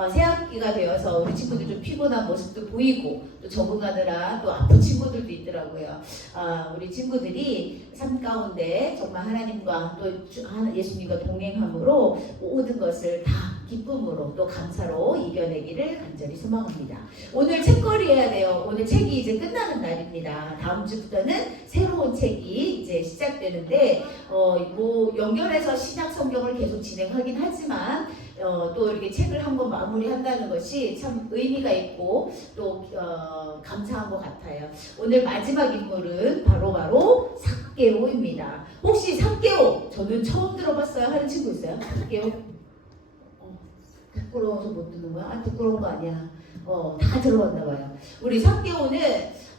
어, 새 학기가 되어서 우리 친구들 좀 피곤한 모습도 보이고 또 적응하느라 또 아픈 친구들도 있더라고요. 아, 우리 친구들이 삶 가운데 정말 하나님과 또 예수님과 동행함으로 모든 것을 다 기쁨으로 또 감사로 이겨내기를 간절히 소망합니다. 오늘 책거리 해야 돼요. 오늘 책이 이제 끝나는 날입니다. 다음 주부터는 새로운 책이 이제 시작되는데 어, 뭐 연결해서 신약 성경을 계속 진행하긴 하지만 어, 또 이렇게 책을 한번 마무리한다는 것이 참 의미가 있고 또 어, 감사한 것 같아요. 오늘 마지막 인물은 바로 바로 삭개오입니다. 혹시 삭개오 저는 처음 들어봤어요 하는 친구 있어요? 삭개오? 어, 부끄러워서 못 듣는 거야? 아 부끄러운 거 아니야. 어, 다 들어봤나 봐요. 우리 삭개오는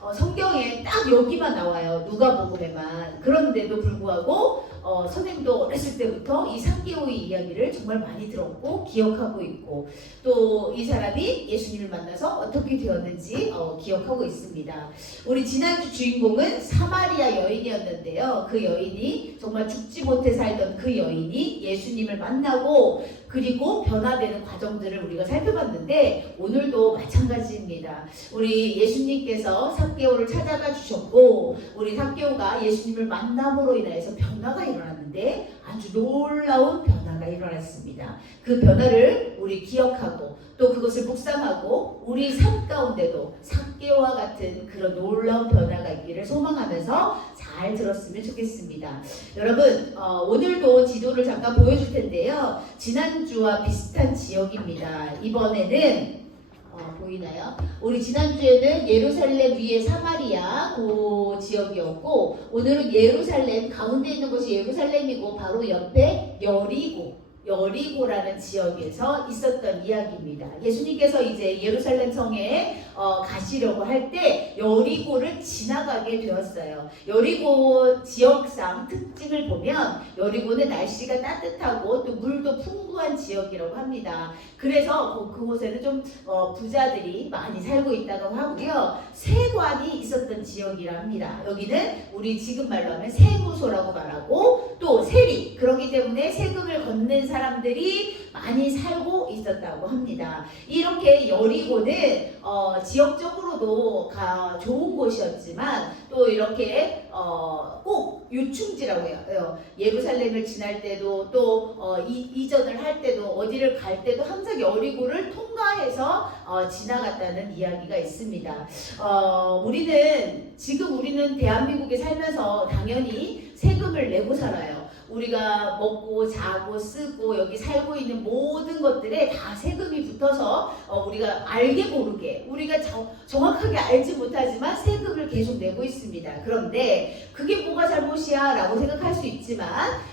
어, 성경에 딱 여기만 나와요. 누가복음에만. 그런데도 불구하고 어, 선생님도 어렸을 때부터 이 삭개오의 이야기를 정말 많이 들었고 기억하고 있고 또 이 사람이 예수님을 만나서 어떻게 되었는지 어, 기억하고 있습니다. 우리 지난주 주인공은 사마리아 여인이었는데요. 그 여인이 정말 죽지 못해 살던 그 여인이 예수님을 만나고 그리고 변화되는 과정들을 우리가 살펴봤는데 오늘도 마찬가지입니다. 우리 예수님께서 삭개오를 찾아가 주셨고 우리 삭개오가 예수님을 만남으로 인하여서 변화가 일어났는데 아주 놀라운 변화가 일어났습니다. 그 변화를 우리 기억하고 또 그것을 묵상하고 우리 삶 가운데도 삭개오와 같은 그런 놀라운 변화가 있기를 소망하면서 잘 들었으면 좋겠습니다. 여러분 어, 오늘도 지도를 잠깐 보여줄 텐데요. 지난주와 비슷한 지역입니다. 이번에는 어, 보이나요? 우리 지난주에는 예루살렘 위에 사마리아 그 지역이었고 오늘은 예루살렘 가운데 있는 곳이 예루살렘이고 바로 옆에 여리고 여리고라는 지역에서 있었던 이야기입니다. 예수님께서 이제 예루살렘 성에 어, 가시려고 할 때 여리고를 지나가게 되었어요. 여리고 지역상 특징을 보면 여리고는 날씨가 따뜻하고 또 물도 풍부한 지역이라고 합니다. 그래서 그- 그곳에는 좀 어, 부자들이 많이 살고 있다고 하고요. 세관이 있었던 지역이라 합니다. 여기는 우리 지금 말로 하면 세무소라고 말하고 또 세리 그렇기 때문에 세금을 걷는 사람들이 많이 살고 있었다고 합니다. 이렇게 여리고는 어, 지역적으로도 가, 좋은 곳이었지만 또 이렇게 어, 꼭 유충지라고 해요. 예루살렘을 지날 때도 또 어, 이, 이전을 할 때도 어디를 갈 때도 항상 여리고를 통과해서 어, 지나갔다는 이야기가 있습니다. 어, 우리는 지금 우리는 대한민국에 살면서 당연히 세금을 내고 살아요. 우리가 먹고 자고 쓰고 여기 살고 있는 모든 것들에 다 세금이 붙어서 어, 우리가 알게 모르게 우리가 정, 정확하게 알지 못하지만 세금을 계속 내고 있습니다. 그런데 그게 뭐가 잘못이야 라고 생각할 수 있지만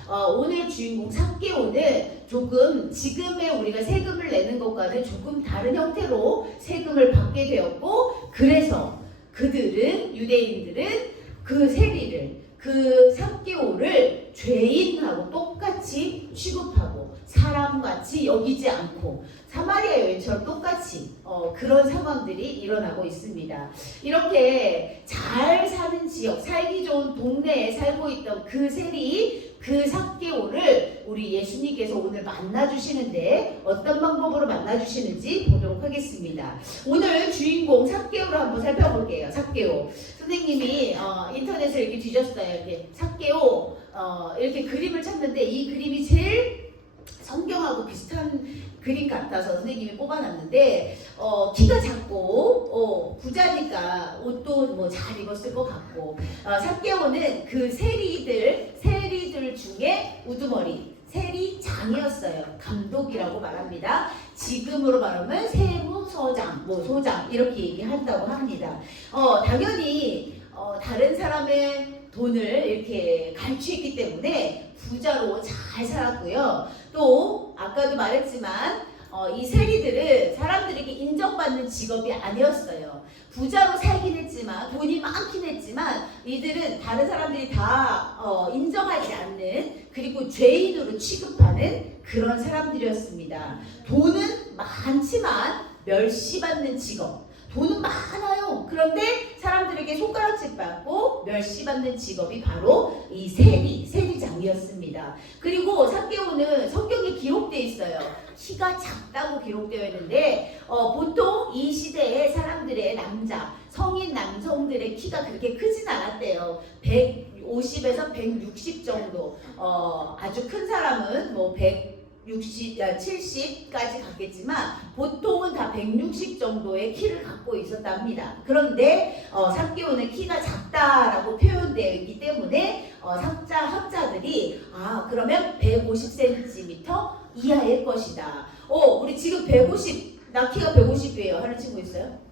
어, 오늘 주인공 삭개오는 조금 지금의 우리가 세금을 내는 것과는 조금 다른 형태로 세금을 받게 되었고 그래서 그들은 유대인들은 그 세리를 그 삭개오를 죄인하고 똑같이 취급하고 사람같이 여기지 않고 사마리아 여인처럼 똑같이 어, 그런 상황들이 일어나고 있습니다. 이렇게 잘 사는 지역, 살기 좋은 동네에 살고 있던 그 세리, 그 삭개오를 우리 예수님께서 오늘 만나주시는데 어떤 방법으로 만나주시는지 보도록 하겠습니다. 오늘 주인공 삭개오를 한번 살펴볼게요. 삭개오. 선생님이 어, 인터넷을 이렇게 뒤졌어요. 이렇게 삭개오 어, 이렇게 그림을 찾는데 이 그림이 제일 성경하고 비슷한 그림 같아서 선생님이 뽑아놨는데 어, 키가 작고 어, 부자니까 옷도 뭐 잘 입었을 것 같고 어, 삭개오는 그 세리들 세리들 중에 우두머리 세리장이었어요. 감독이라고 말합니다. 지금으로 말하면 세무서장, 뭐 소장 이렇게 얘기한다고 합니다. 어, 당연히 어, 다른 사람의 돈을 이렇게 갈취했기 때문에 부자로 잘 살았고요. 또 아까도 말했지만 어, 이 세리들은 사람들에게 인정받는 직업이 아니었어요. 부자로 살긴 했지만 돈이 많긴 했지만 이들은 다른 사람들이 다 어, 인정하지 않는 그리고 죄인으로 취급하는 그런 사람들이었습니다. 돈은 많지만 멸시받는 직업. 돈은 많아요. 그런데 사람들에게 손가락질 받고 멸시받는 직업이 바로 이 세리, 세리장이었습니다. 그리고 삭개오는 성경에 기록되어 있어요. 키가 작다고 기록되어 있는데 어, 보통 이 시대의 사람들의 남자, 성인 남성들의 키가 그렇게 크진 않았대요. 150에서 160 정도. 어, 아주 큰 사람은 뭐 160, 70까지 갔겠지만 보통은 다 160 정도의 키를 갖고 있었답니다. 그런데 어, 삭개오는 키가 작다라고 표현되어 있기 때문에 어, 학자 학자들이 아 그러면 150cm 이하의 것이다. 어 우리 지금 150 나 키가 150이에요 하는 친구 있어요?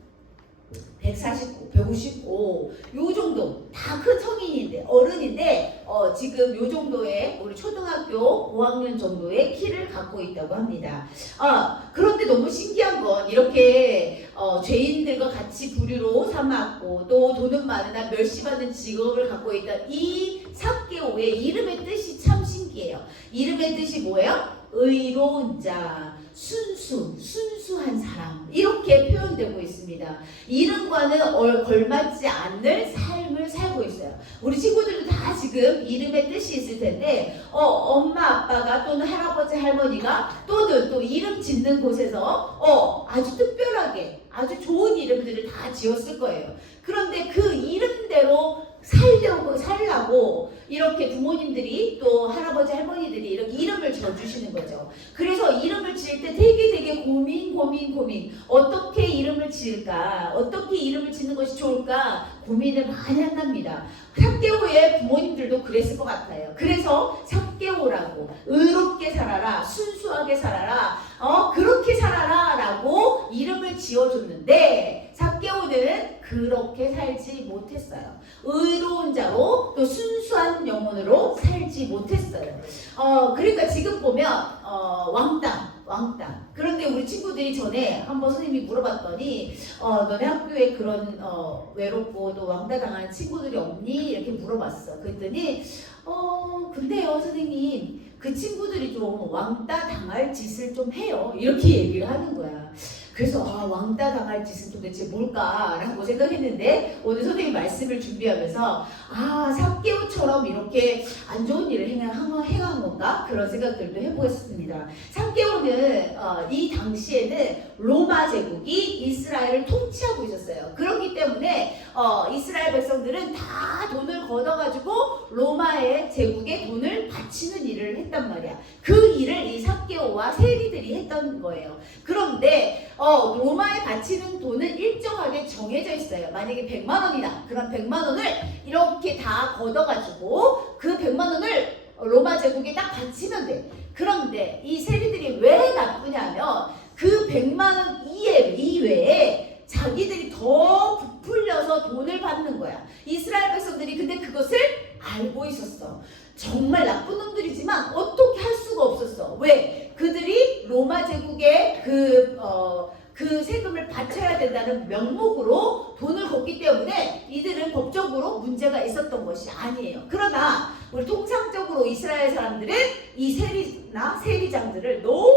149, 155, 요 정도 다 큰 성인인데 어른인데 어, 지금 요 정도의 우리 초등학교 5학년 정도의 키를 갖고 있다고 합니다. 아 그런데 너무 신기한 건 이렇게 어, 죄인들과 같이 부류로 삼았고 또 돈은 많으나 멸시받는 직업을 갖고 있던 이 삭개오의 이름의 뜻이 참 신기해요. 이름의 뜻이 뭐예요? 의로운 자, 순수, 순수한 사람 이렇게 표현되고 있습니다. 이름과는 얼- 걸맞지 않는 삶을 살고 있어요. 우리 친구들도 다 지금 이름의 뜻이 있을 텐데 어, 엄마 아빠가 또는 할아버지 할머니가 또는 또 이름 짓는 곳에서 어, 아주 특별하게 아주 좋은 이름들을 다 지었을 거예요. 그런데 그 이름대로 살려고 살라고 이렇게 부모님들이 또 할아버지 할머니들이 이렇게 이름을 지어주시는 거죠. 그래서 이름을 지을 때 되게 되게 고민 고민 고민. 어떻게 이름을 지을까? 어떻게 이름을 짓는 것이 좋을까 고민을 많이 한답니다. 삭개오의 부모님들도 그랬을 것 같아요. 그래서 삭개오라고 의롭게 살아라 순수하게 살아라 어 그렇게 살아라라고 이름을 지어줬는데 삭개오는 그렇게 살지 못했어요. 의로운 자로 또 순수한 영혼으로 살지 못했어요. 어 그러니까 지금 보면 어 왕따 왕따. 그런데 우리 친구들이 전에 한번 선생님이 물어봤더니 어 너네 학교에 그런 어 외롭고 또 왕따 당한 친구들이 없니 이렇게 물어봤어. 그랬더니 어 근데요 선생님 그 친구들이 좀 왕따 당할 짓을 좀 해요. 이렇게 얘기를 하는 거야. 그래서 아, 왕따 당할 짓은 도대체 뭘까라고 생각했는데 오늘 선생님 말씀을 준비하면서 아 삼개오처럼 이렇게 안 좋은 일을 행한, 행한 건가 그런 생각들도 해보겠습니다. 삼개오는 어, 이 당시에는 로마 제국이 이스라엘을 통치하고 있었어요. 그렇기 때문에 어, 이스라엘 백성들은 다 돈을 걷어가지고 로마의 제국에 돈을 바치는 일을 했단 말이야. 그 일을 이 삼개오와 세리들이 했던 거예요. 그런데 어, 로마에 바치는 돈은 일정하게 정해져 있어요. 만약에 100만 원이다. 그럼 100만 원을 이렇게 다 걷어가지고 그 100만 원을 로마 제국에 딱 바치면 돼. 그런데 이 세리들이 왜 나쁘냐면 그 100만 원 이외, 이외에 자기들이 더 부풀려서 돈을 받는 거야. 이스라엘 백성들이 근데 그것을 알고 있었어. 정말 나쁜 놈들이지만 어떻게 할 수가 없었어. 왜? 그들이 로마 제국의 그, 어, 그 세금을 바쳐야 된다는 명목으로 돈을 걷기 때문에 이들은 법적으로 문제가 있었던 것이 아니에요. 그러나 우리 통상적으로 이스라엘 사람들은 이 세리나 세리장들을 너무너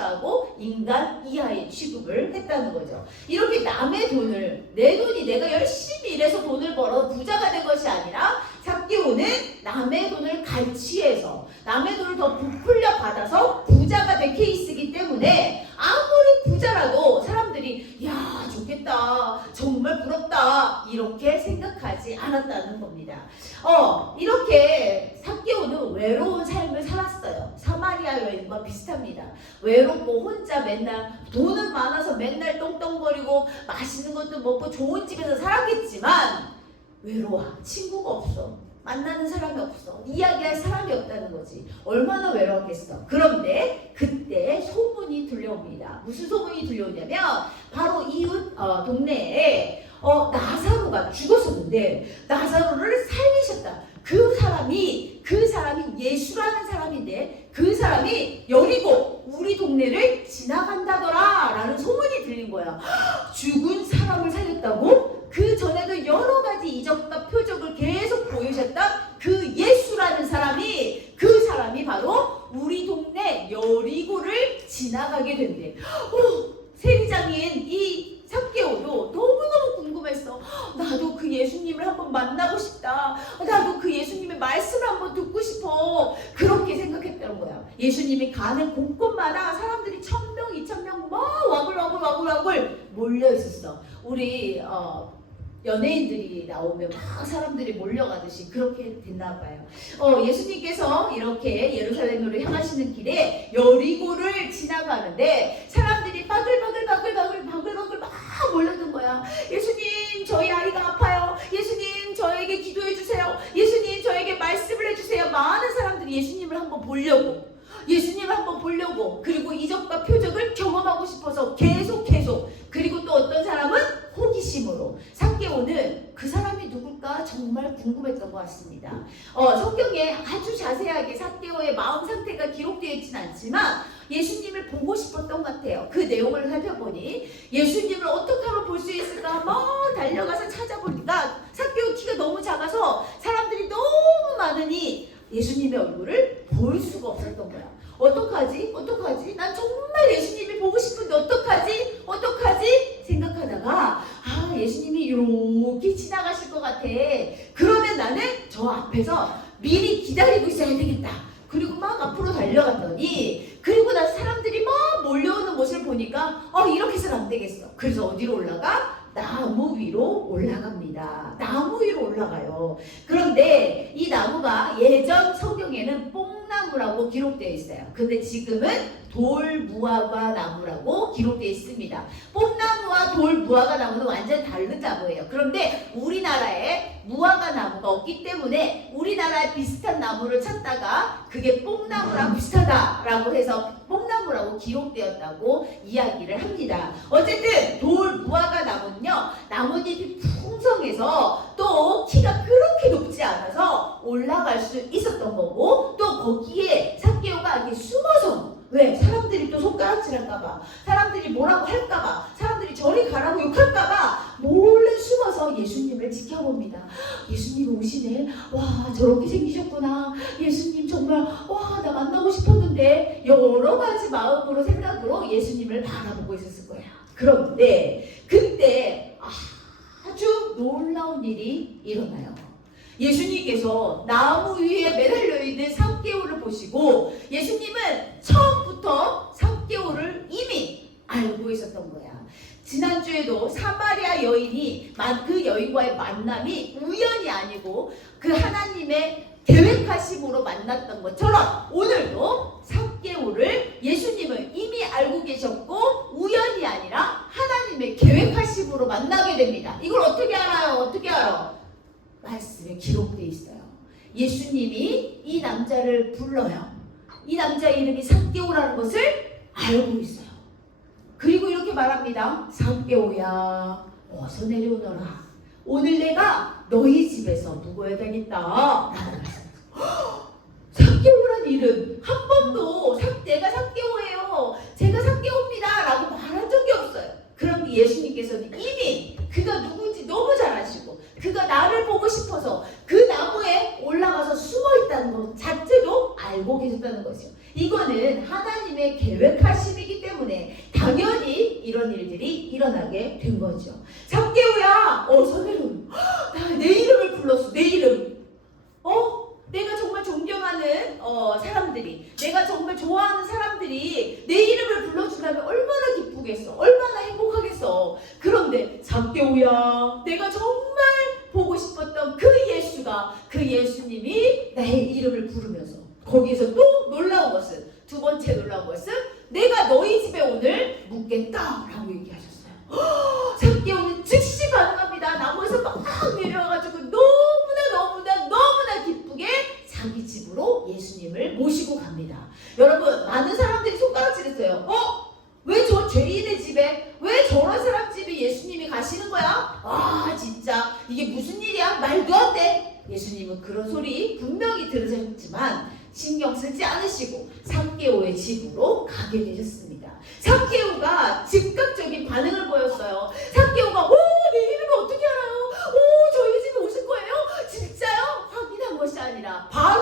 무 싫어하고 인간 이하의 취급을 했다는 거죠. 이렇게 남의 돈을 내 돈이 내가 열심히 일해서 돈을 벌어 부자가 된 것이 아니라 삭개오는 남의 돈을 갈취해서 남의 돈을 더 부풀려 받아서 부자가 된 케이스이기 때문에 아무리 부자라도 사람들이 야 좋겠다 정말 부럽다 이렇게 생각하지 않았다는 겁니다. 어 이렇게 삭개오는 외로운 삶을. 사마리아 여인과 비슷합니다. 외롭고 혼자 맨날 돈은 많아서 맨날 똥똥거리고 맛있는 것도 먹고 좋은 집에서 살았겠지만 외로워. 친구가 없어. 만나는 사람이 없어. 이야기할 사람이 없다는 거지. 얼마나 외로웠겠어. 그런데 그때 소문이 들려옵니다. 무슨 소문이 들려오냐면 바로 이웃 어, 동네에 어, 나사로가 죽었었는데 나사로를 살리셨다. 그 사람이 그 사람이 예수라는 사람인데 그 사람이 여리고 우리 동네를 지나간다더라 라는 소문이 들린 거야. 죽은 사람을 살렸다고? 그 전에도 여러 가지 이적과 표적을 계속 보여줬던 그 예수라는 사람이 그 사람이 바로 우리 동네 여리고를 지나가게 된대. 어, 세리장인 이 삭개오도 하면서 나도 그 예수님을 한번 만나고 싶다. 나도 그 예수님의 말씀을 한번 듣고 싶어. 그렇게 생각했던 거야. 예수님이 가는 곳곳마다 사람들이 천 명, 이천 명막 와글와글 와글와글 몰려 있었어. 우리 어, 연예인들이 나오면 막 사람들이 몰려가듯이 그렇게 됐나 봐요. 어, 예수님께서 이렇게 예루살렘으로 향하시는 길에 여리고를 지나가는데 사람들이 바글바글 바글바글 바글바글 막 몰려든 거야. 예수님 저희 아이가 아파요. 예수님 저에게 기도해 주세요. 예수님 저에게 말씀을 해주세요. 많은 사람들이 예수님을 한번 보려고 예수님을 한번 보려고 그리고 이적과 표적을 경험하고 싶어서 계속 계속 그리고 또 어떤 사람은 이 누굴까 정말 궁금했던 것 같습니다. 어, 성경에 아주 자세하게 삭개오의 마음 상태가 기록되어 있지는 않지만 예수님을 보고 싶었던 것 같아요. 그 내용을 살펴보니 예수님을 어떻게 하면 볼 수 있을까 막 달려가서 찾아보니까 삭개오 키가 너무 작아서 사람들이 너무 많으니 예수님의 얼굴을 볼 수가 없었던 거야. 어떡하지? 어떡하지? 난 정말 예수님이 보고 싶은데 어떡하지? 어떡하지? 생각하다가 아 예수님이 이렇게 지나가실 것 같아. 그러면 나는 저 앞에서 미리 기다리고 있어야 되겠다. 그리고 막 앞으로 달려갔더니 그리고 나 사람들이 막 몰려오는 모습을 보니까 어 이렇게 해서는 안 되겠어. 그래서 어디로 올라가? 나무 위로 올라갑니다. 나무 위로 올라가요. 그 런데 이 나무가 예전 성경에는 뽕나무라고 기록되어 있어요. 근데 지금은 돌무화과 나무라고 기록되어 있습니다. 뽕나무 와 돌무화과 나무는 완전 다른 나무예요. 그런데 우리나라에 무화과 나무가 없기 때문에 우리나라에 비슷한 나무를 찾다가 그게 뽕나무랑 비슷하다라고 해서 뽕나무라고 기록되었다고 이야기를 합니다. 어쨌든 돌 무화과 나무는요 나뭇잎이 풍성해서 또 키가 그렇게 높지 않아서 올라갈 수 있었던 거고 또 거기에 삭개오가 이렇게 숨어서 왜 사람들이 또 손가락질할까봐 사람들이 뭐라고 할까봐 사람들이 저리 가라고 욕할까봐 몰래 숨어서 예수님을 지켜봅니다. 예수님 오시네. 와 저렇게 생기셨구나. 예수님 정말 와 나 만나고 싶었는데 여러 가지 마음으로 생각으로 예수님을 바라보고 있었을 거야. 그런데 그때 아주 놀라운 일이 일어나요. 예수님께서 나무 위에 매달려 있는 삼개오를 보시고 예수님은 처음 부터 삼개오를 이미 알고 있었던 거야. 지난주에도 사마리아 여인이 만- 그 여인과의 만남이 우연이 아니고 그 하나님의 계획하심으로 만났던 것처럼 오늘도 삼개오를 예수님은 이미 알고 계셨고 우연이 아니라 하나님의 계획하심으로 만나게 됩니다. 이걸 어떻게 알아요? 어떻게 알아? 말씀에 기록되어 있어요. 예수님이 이 남자를 불러요. 이 남자의 이름이 삼개오라는 것을 알고 있어요. 그리고 이렇게 말합니다. 삼개오야, 어서 내려오너라. 오늘 내가 너희 집에서 묵어야 되겠다. 삼개오란 이름 한 번도 삼- 내가 삼개오예요. 제가 삼개오입니다. 라고 말한 적이 없어요. 그런데 예수님께서는 이미 그가 누군지 너무 잘 아시고 그가 나를 보고 싶어서 그 나무에 올라가서 숨어 있다는 것 자체도 알고 계셨다는 것이요. 이거는 하나님의 계획하심이기 때문에 당연히 이런 일들이 일어나게 된 거죠. 삼개오야, 어서 내려. 나내 이름을 불렀어. 내 이름. 어? 내가 정말 존경하는 어, 사람들이, 내가 정말 좋아하는 사람들이 내 이름을 불러준다면 얼마나 기쁘겠어, 얼마나 행복하겠어. 그런데 삼개오야, 내가 정말 보고 싶었던 그 예수가, 그 예수님이 나의 이름을 부르면서 거기에서 또 놀라운 것은 두 번째 놀라운 것은 내가 너희 집에 오늘 묵겠다라고 얘기하셨어요. 삼개오는 즉시 반응합니다. 나무에서 막 내려와가지고 너무나 너무나 너무나 기쁘게 자기 집으로 예수님을 모시고 갑니다. 여러분 많은 사람들이 손가락질했어요. 어? 왜 저 죄인의 집에 왜 저런 사람 집에 예수님이 가시는 거야? 아 진짜 이게 무슨 일이야? 말도 안 돼. 예수님은 그런 소리 분명히 들으셨지만 신경 쓰지 않으시고 삼개오의 집으로 가게 되셨습니다. 삼개오가 즉각적인 반응을 보였어요. 삼개오가 오, 내 이름을 어떻게 알아요? 오, 저희 집에 오실 거예요? 진짜요? 확인한 것이 아니라 바로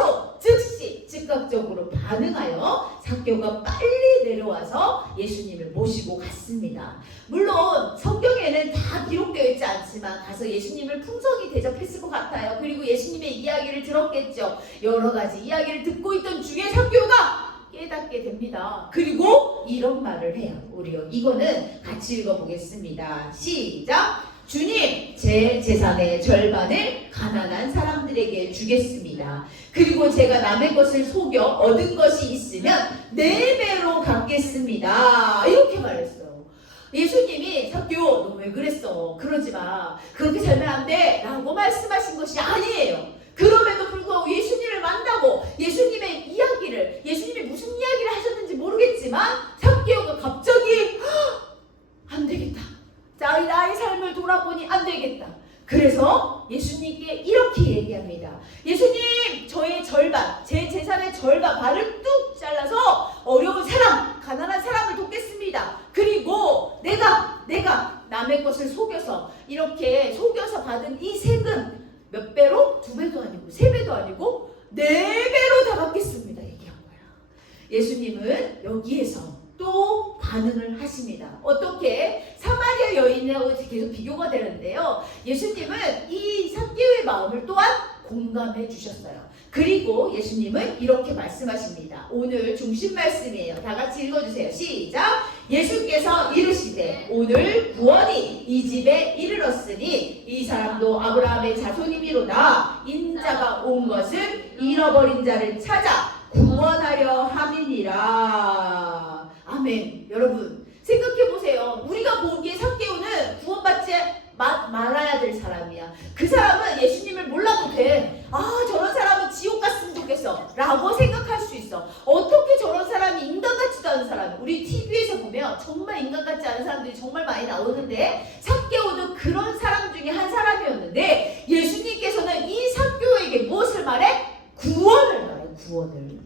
즉각적으로 반응하여 삼개오가 빨리 내려와서 예수님을 모시고 갔습니다. 물론 성경에는 다 기록되어 있지 않지만 가서 예수님을 풍성히 대접했을 것 같아요. 그리고 예수님의 이야기를 들었겠죠. 여러 가지 이야기를 듣고 있던 중에 삼교가 깨닫게 됩니다. 그리고 이런 말을 해요. 우리 이거는 같이 읽어보겠습니다. 시작. 주님, 제 재산의 절반을 가난한 사람들에게 주겠습니다. 그리고 제가 남의 것을 속여 얻은 것이 있으면 네 배로 갚겠습니다. 이렇게 말했어요. 예수님이 사교 너 왜 그랬어? 그러지 마. 그렇게 살면 안 돼. 라고 말씀하신 것이 아니에요. 그럼에도 불구하고 예수님을 만나고 예수님의 이야기를 예수님이 무슨 이야기를 하셨는지 모르겠지만 사개오가 갑자기 "헉, 안 되겠다. 자, 나의 삶을 돌아보니 안 되겠다. 그래서 예수님께 이렇게 얘기합니다. 예수님, 저의 절반, 제 재산의 절반, 발을 뚝 잘라서 어려운 사람, 가난한 사람을 돕겠습니다. 그리고 내가, 내가 남의 것을 속여서, 이렇게 속여서 받은 이 세금 몇 배로? 두 배도 아니고, 세 배도 아니고, 네 배로 다 갚겠습니다. 얘기한 거야. 예수님은 여기에서 또 반응을 하십니다. 어떻게? 사마리아 여인하고 계속 비교가 되는데요. 예수님은 이 사개의 마음을 또한 공감해 주셨어요. 그리고 예수님은 이렇게 말씀하십니다. 오늘 중심 말씀이에요. 다 같이 읽어주세요. 시작. 예수께서 이르시되 오늘 구원이 이 집에 이르렀으니 이 사람도 아브라함의 자손이미로다. 인자가 온 것은 잃어버린 자를 찾아 구원하려 함이니라. 아멘. 여러분 생각해 보세요. 우리가 보기에 사개오는 구원받지 마, 말아야 될 사람이야. 그 사람은 예수님을 몰라도 돼. 아 저런 사람은 지옥 갔으면 좋겠어. 라고 생각할 수 있어. 어떻게 저런 사람이 인간 같지도 않은 사람. 우리 TV에서 보면 정말 인간 같지 않은 사람들이 정말 많이 나오는데 사개오도 그런 사람 중에 한 사람이었는데 예수님께서는 이 사개오에게 무엇을 말해? 구원을 말해. 구원을.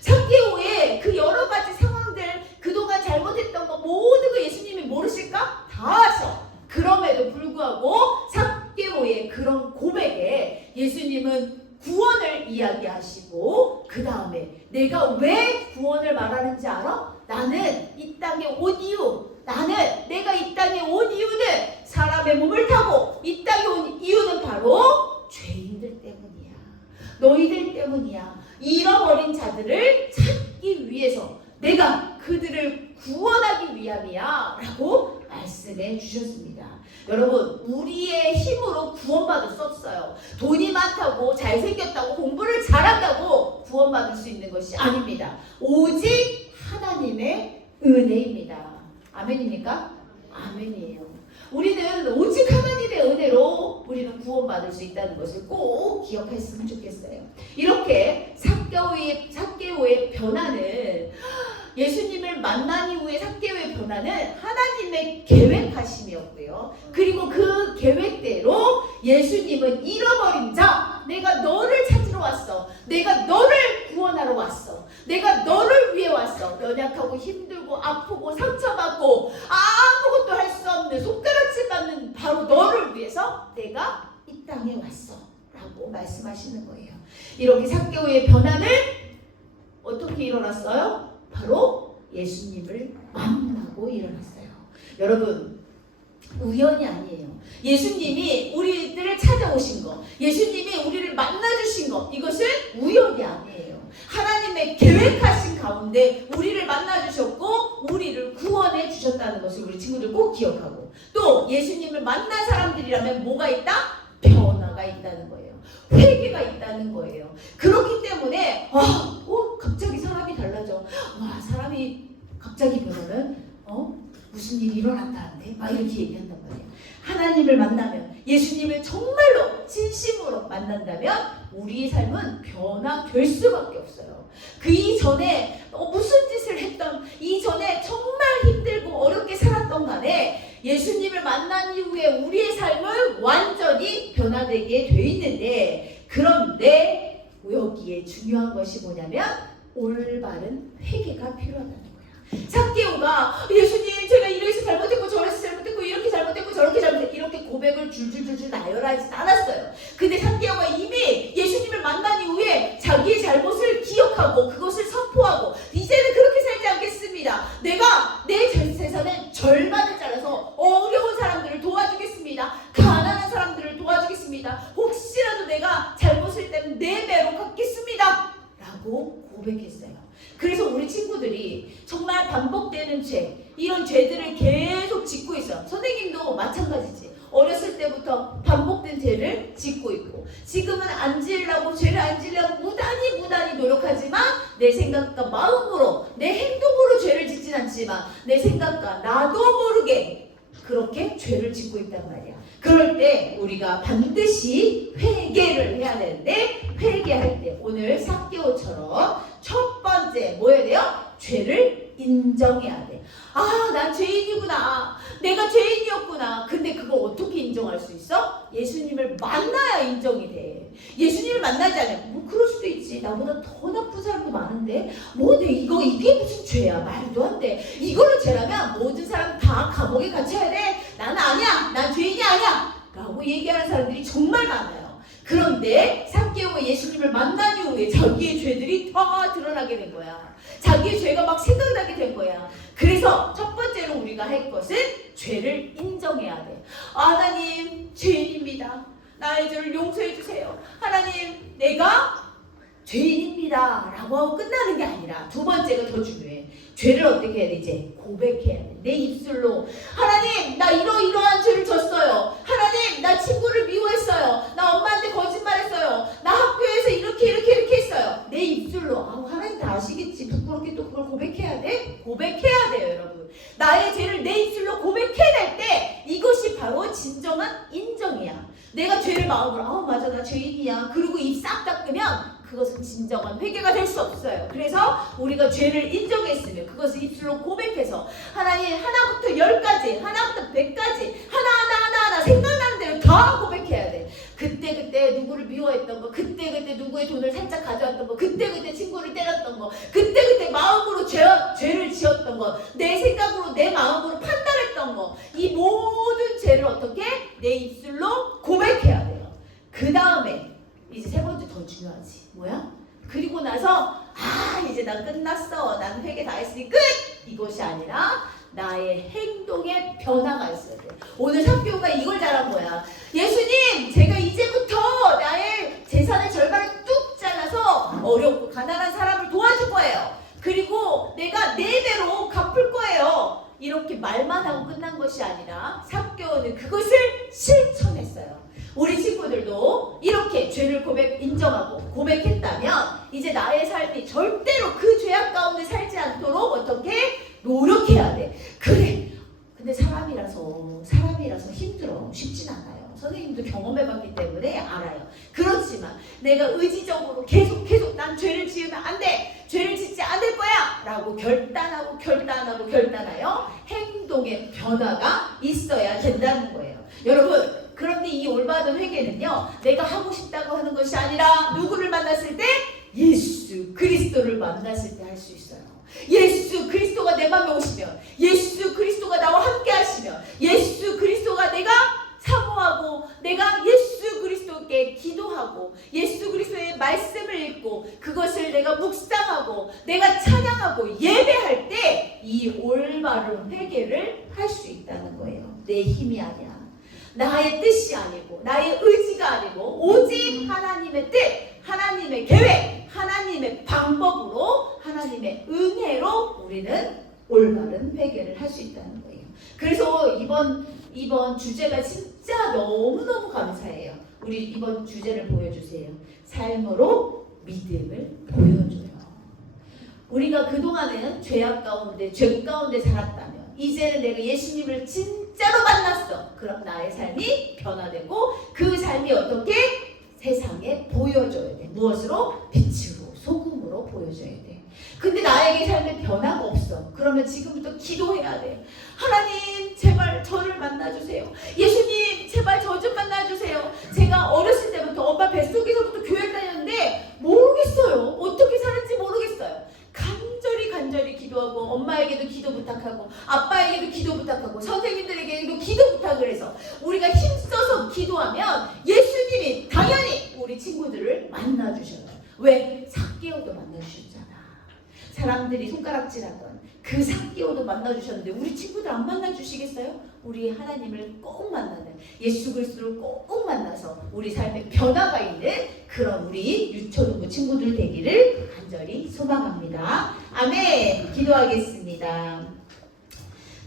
사개오의 그 여러 가지 상황들 그동안 잘못했던 거 모든 거 예수님이 모르실까? 다 아셔. 그럼에도 불구하고 사개오의 그런 고백에 예수님은 구원을 이야기하시고 그 다음에 내가 왜 구원을 말하는지 알아? 나는 이 땅에 온 이유 나는 내가 이 땅에 온 이유는 사람의 몸을 타고 이 땅에 온 이유는 바로 죄인들 때문이야 너희들 때문이야 잃어버린 자들을 찾기 위해서 내가 그들을 구원하기 위함이야 라고 말씀해 주셨습니다. 여러분 우리의 힘으로 구원받을 수 없어요. 돈이 많다고 잘생겼다고 공부를 잘한다고 구원받을 수 있는 것이 아닙니다. 오직 하나님의 은혜입니다. 아멘입니까? 아멘이에요. 우리는 오직 하나님의 은혜로 우리는 구원받을 수 있다는 것을 꼭 기억했으면 좋겠어요. 이렇게 삭개오의 변화는 예수님을 만난 이후에 삭개오의 변화는 하나님의 계획하심이었고요. 그리고 그 계획대로 예수님은 잃어버린 자, 내가 너를 찾으러 왔어. 내가 너를 구원하러 왔어. 내가 너를 위해 왔어. 연약하고 힘들고 아프고 상처받고 아무것도 할 수 없는 손가락질 받는 바로 너를 위해서 내가 이 땅에 왔어. 라고 말씀하시는 거예요. 이렇게 삭개오의 변화는 어떻게 일어났어요? 바로 예수님을 만나고 일어났어요. 여러분, 우연이 아니에요. 예수님이 우리들을 찾아오신 거, 예수님이 우리를 만나주신 거, 이것은 우연이 아니에요. 하나님의 계획하신 가운데 우리를 만나주셨고, 우리를 구원해 주셨다는 것을 우리 친구들 꼭 기억하고, 또 예수님을 만난 사람들이라면 뭐가 있다? 변화가 있다는 거예요. 회개가 있다는 거예요. 그렇기 때문에, 아, 어, 갑자기 사람이 달라져. 와, 사람이 갑자기 변하면, 어? 무슨 일이 일어났다는데? 막 이렇게 얘기한단 말이에요. 하나님을 만나면, 예수님을 정말로 진심으로 만난다면, 우리의 삶은 변화될 수밖에 없어요. 그 이전에 어, 무슨 짓을 했던, 이전에 정말 힘들고 어렵게 살았던 간에, 예수님을 만난 이후에 우리의 삶은 완전히 변화되게 돼 있는데, 그런데 여기에 중요한 것이 뭐냐면, 올바른 회개가 필요하다는 거야. 삭개오가 예수님 제가 이래서 잘못했고 저래서 잘못했고 이렇게 잘못했고 저렇게 잘못했고 이렇게 고백을 줄줄줄줄 나열하지 않았어요. 근데 삭개오가 이미 예수님을 만난 이후에 자기의 잘못을 기억하고 그것을 선포하고 죄를 짓고 있단 말이야. 그럴 때 우리가 반드시 회개를 해야 되는데 회개할 때 오늘 삭개오처럼 첫 번째 뭐 해야 돼요? 죄를 인정해야 돼. 아, 난 죄인이구나. 내가 죄인이었구나. 근데 그거 어떻게 인정할 수 있어? 예수님을 만나야 인정이 돼. 예수님을 만나지 않으면 뭐 그럴 수도 있지. 나보다 더 나쁜 사람도 많은데 뭐 내 이거 이게 무슨 죄야? 말도 안 돼. 이걸로 죄라면 모든 사람 다 감옥에 갇혀야 돼. 나는 아니야. 난 죄인이 아니야. 라고 얘기하는 사람들이 정말 많아요. 그런데 삼개오가 예수님을 만난 이후에 자기의 죄들이 다 드러나게 된 거야. 자기의 죄가 막 생각나게 된 거야. 그래서 첫 번째로 우리가 할 것은 죄를 인정해야 돼. 하나님, 죄인입니다. 나의 죄를 용서해 주세요. 하나님, 내가 죄인입니다. 라고 하고 끝나는 게 아니라 두 번째가 더 중요해. 죄를 어떻게 해야 돼? 이제 고백해야 돼. 내 입술로 하나님, 나 이러이러한 죄를 졌어요. 하나님, 나 친구를 미워했어요. 나 엄마한테 거짓말했어요. 나 학교에서 이렇게 이렇게 이렇게 했어요. 내 입술로. 아, 하나님 다 아시겠지. 부끄럽게 또 그걸 고백해야 돼? 고백해야 돼요, 여러분. 나의 죄를 내 입술로 고백해낼 때 이것이 바로 진정한 인정이야. 내가 죄를 마음으로 아 맞아 나 죄인이야. 그리고 입 싹 닦으면 그것은 진정한 회개가 될 수 없어요. 그래서 우리가 죄를 인정했으면 그것을 입술로 고백해서 하나님 하나부터 열까지 하나부터 백까지 하나 하나 하나 하나 생각나는 대로 다 고백해야 돼. 그때 그때 누구를 미워했던 거, 그때 그때 누구의 돈을 살짝 가져왔던 거, 그때 그때 친구를 때렸던 거, 그때 그때 마음으로 죄, 죄를 지었던 거, 내 생각으로 내 마음으로 선생님도 경험해봤기 때문에 알아요. 그렇지만 내가 의지적으로 계속 계속 난 죄를 지으면 안 돼. 죄를 짓지 않을 거야.라고 결단하고 결단하고 결단하여 행동의 변화가 있어야 된다는 거예요. 여러분 그런데 이 올바른 회개는요, 내가 하고 싶다고 하는 것이 아니라 누구를 만났을 때 예수 그리스도를 만났을 때 할 수 있어요. 예수 그리스도가 내 맘에 오시면, 예수 그리스도가 나와 함께 하시면, 예수 그리스도가 내가 사모하고, 내가 예수 그리스도께 기도하고, 예수 그리스도의 말씀을 읽고, 그것을 내가 묵상하고, 내가 찬양하고, 예배할 때 이 올바른 회개를 할 수 있다는 거예요. 내 힘이 아니야. 나의 뜻이 아니고 나의 의지가 아니고 오직 하나님의 뜻, 하나님의 계획, 하나님의 방법으로 하나님의 은혜로 우리는 올바른 회개를 할 수 있다는 거예요. 그래서 이번 이번 주제가 진짜 너무 너무 감사해요. 우리 이번 주제를 보여주세요. 삶으로 믿음을 보여줘요. 우리가 그동안은 죄악 가운데, 죄 가운데 살았다면, 이제는 내가 예수님을 진짜로 만났어. 그럼 나의 삶이 변화되고, 그 삶이 어떻게 세상에 보여줘야 돼. 무엇으로? 빛으로, 소금으로 보여줘야 돼. 근데 나에게 삶에 변화가 없어. 그러면 지금부터 기도해야 돼. 하나님, 제발 저를 만나주세요. 예수님, 제발 저 좀 만나주세요. 제가 어렸을 때부터 엄마 뱃속에서부터 교회 다녔는데, 모르겠어요. 어떻게 사는지 모르겠어요. 간절히 간절히 기도하고 엄마에게도 기도 부탁하고 아빠에게도 기도 부탁하고 선생님들에게도 기도 부탁을 해서 우리가 힘써서 기도하면 예수님이 당연히 우리 친구들을 만나주셔요. 왜? 삭개오도 만나주셨잖아. 사람들이 손가락질하던 그 삭개오도 만나주셨는데 우리 친구들 안 만나주시겠어요? 우리 하나님을 꼭 만나는 예수 그리스도를 꼭 만나서 우리 삶에 변화가 있는 그런 우리 유초등부 친구들 되기를 간절히 소망합니다. 아멘. 기도하겠습니다.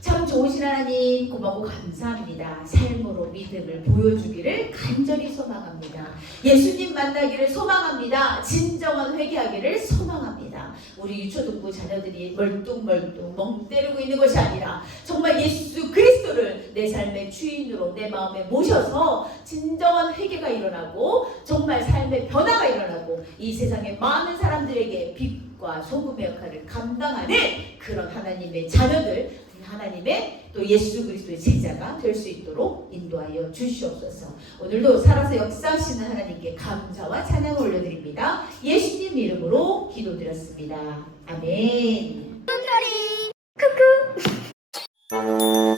참 좋으신 하나님 고맙고 감사합니다. 삶으로 믿음을 보여주기를 간절히 소망합니다. 예수님 만나기를 소망합니다. 진정한 회개하기를 소망합니다. 우리 유초등부 자녀들이 멀뚱멀뚱 멍 때리고 있는 것이 아니라 정말 예수 그리스도를 내 삶의 주인으로 내 마음에 모셔서 진정한 회개가 일어나고 정말 삶의 변화가 일어나고 이 세상의 많은 사람들에게 빛과 소금의 역할을 감당하는 그런 하나님의 자녀들 하나님의 또 예수 그리스도의 제자가 될 수 있도록 인도하여 주시옵소서. 오늘도 살아서 역사하시는 하나님께 감사와 찬양을 올려드립니다. 예수님 이름으로 기도드렸습니다. 아멘. 쿠쿠.